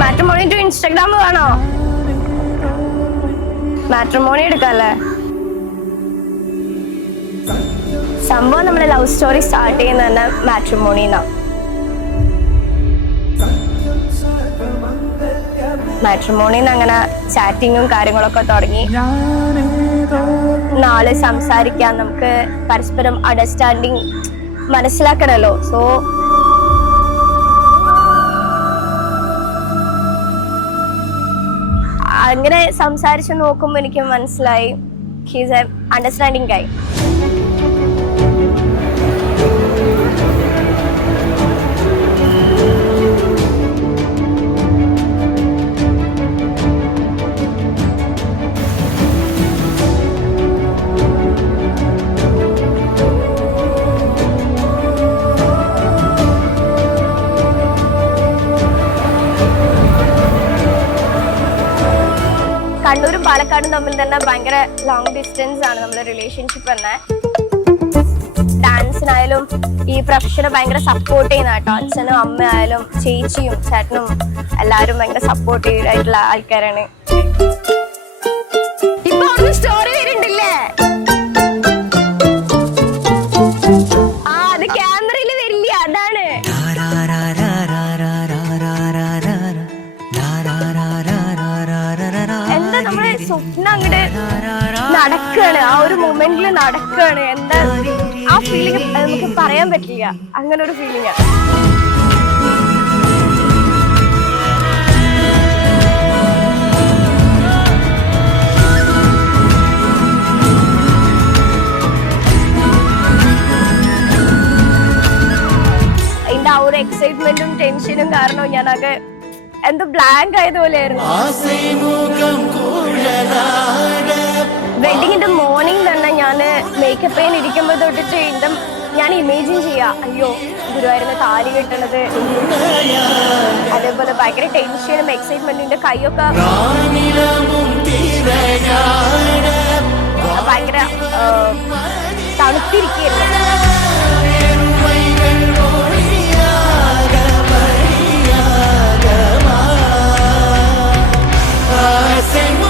Matrimony to Instagram വേണോ? Matrimony എടുക്കല്ലേ? സംഭവം നമ്മുടെ ലവ് സ്റ്റോറി സ്റ്റാർട്ട് ചെയ്യുന്ന തന്നെ മാട്രിമോണിന്നാ. മാട്രിമോണിന്ന് അങ്ങനെ ചാറ്റിങ്ങും കാര്യങ്ങളൊക്കെ തുടങ്ങി. നാളെ സംസാരിക്കാൻ, നമുക്ക് പരസ്പരം അണ്ടർസ്റ്റാൻഡിങ് മനസ്സിലാക്കണല്ലോ. സോ അങ്ങനെ സംസാരിച്ച് നോക്കുമ്പോൾ എനിക്ക് മനസ്സിലായി ഹീസ് എ അണ്ടർസ്റ്റാൻഡിങ് ഗൈ. കണ്ണൂരും പാലക്കാടും തമ്മിൽ തന്നെ ഭയങ്കര ലോങ് ഡിസ്റ്റൻസ് ആണ് നമ്മുടെ റിലേഷൻഷിപ്പ് തന്നെ. ഡാൻസിനായാലും ഈ പ്രൊഫഷനെ ഭയങ്കര സപ്പോർട്ട് ചെയ്യുന്ന കേട്ടോ. അച്ഛനും അമ്മയായാലും ചേച്ചിയും ചേട്ടനും എല്ലാവരും ഭയങ്കര സപ്പോർട്ടീവ് ആയിട്ടുള്ള ആൾക്കാരാണ്. ഇപ്പൊ ഒന്ന് സ്റ്റോറി വരുന്നുണ്ടില്ലേ? അത് ക്യാമറയിൽ വരില്ല, അതാണ്. എന്താ നമ്മള് സ്വപ്നം അങ്ങോട്ട് നടക്കാണ്, ആ ഒരു മൊമെന്റില് നടക്കാണ്. എന്താ ആ ഫീലിംഗ് നമുക്ക് പറയാൻ പറ്റില്ല. അങ്ങനെ ഒരു ഫീലിംഗ്. അതിന്റെ ആ ഒരു എക്സൈറ്റ്മെന്റും ടെൻഷനും കാരണം ഞാനൊക്കെ എന്തോ ബ്ലാങ്ക് ആയതുപോലെയായിരുന്നു. വെഡിങ്ങിന്റെ മോർണിംഗ് തന്നെ ഞാൻ മേക്കപ്പ് ചെയ്യാൻ ഇരിക്കുമ്പോൾ തൊട്ടിട്ട് ഞാൻ ഇമേജിൻ ചെയ്യാ, അയ്യോ ഗുരുവായൂരിന് താലി കെട്ടണത്. അതേപോലെ ഭയങ്കര ടെൻഷനും എക്സൈറ്റ്മെന്റിന്റെ കൈയൊക്കെ ഭയങ്കര തണുത്തിരിക്കുകയായിരുന്നു. Sing